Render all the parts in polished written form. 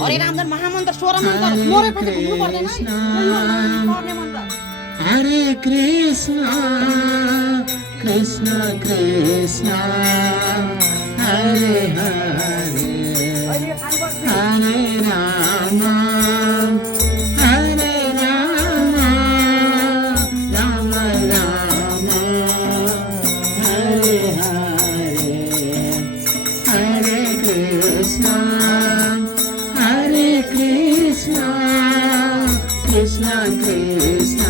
हरे राम महामन्त्र 16 मन्त्र मोरेपछि घुम्नु पर्दैन हरे कृष्ण कृष्ण कृष्ण हरे हरे हरे राम हरे राम राम राम हरे हरे हरे कृष्ण कृष्ण कृष्ण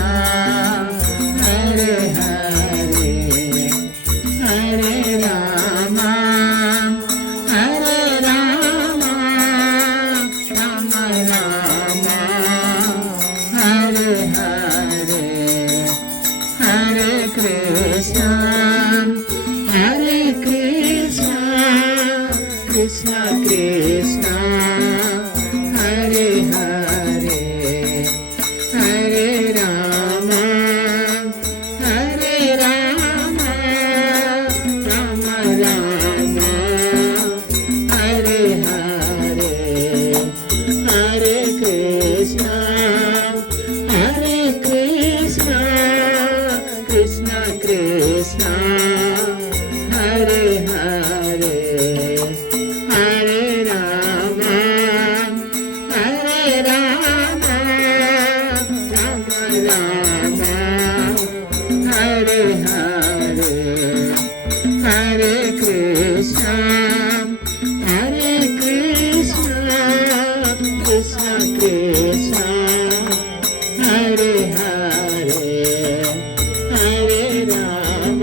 हरे हरे हरे राम राम राम हरे हरे हरे कृष्ण कृष्ण कृष्ण हरे हरे हरे राम राम राम हरे हरे हरे कृष्ण कृष्ण कृष्ण हरे हरे हरे राम राम राम हरे हरे हरे कृष्ण कृष्ण कृष्ण हरे हरे हरे राम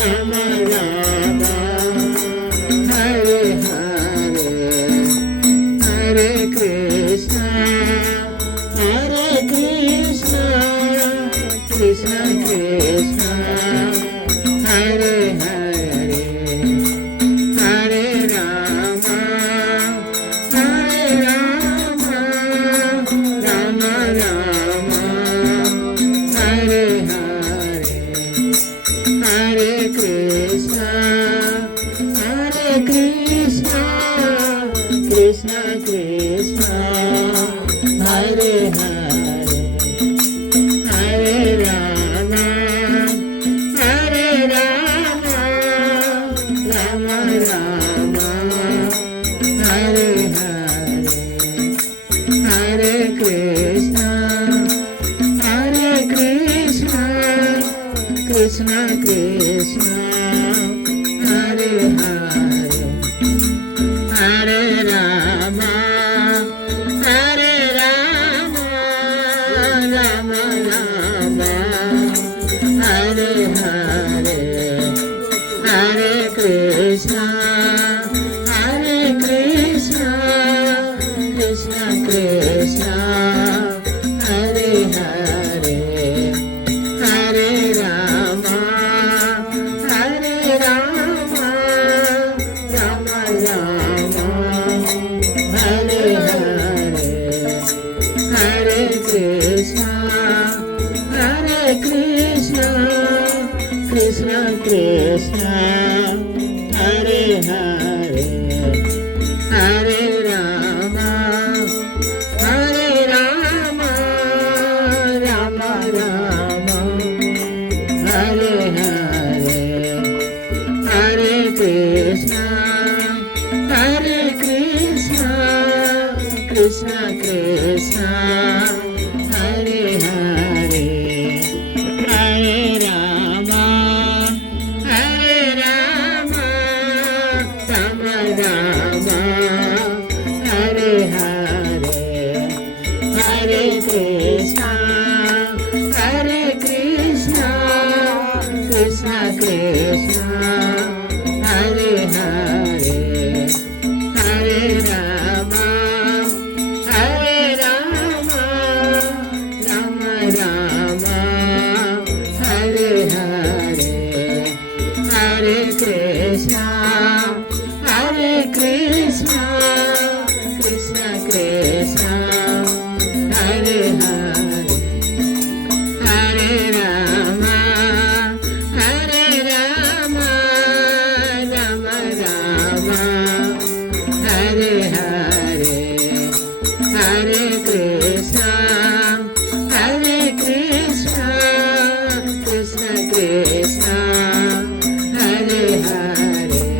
राम राम हरे हरे हरे कृष्ण कृष्ण कृष्ण हरे हरे हरे राम राम राम हरे हरे हरे कृष्ण कृष्ण कृष्ण हरे हरे हरे राम राम राम हरे हरे हरे कृष्ण कृष्ण कृष्ण हरे हरे हरे राम राम राम हरे हरे हरे कृष्ण कृष्ण कृष्ण हरे हरे हरे राम राम राम हरे हरे हरे कृष्ण कृष्ण कृष्ण हरे हरे हरे राम राम राम हरे हरे हरे कृष्ण कृष्ण कृष्ण हरे हरे हरे राम राम Hare Krishna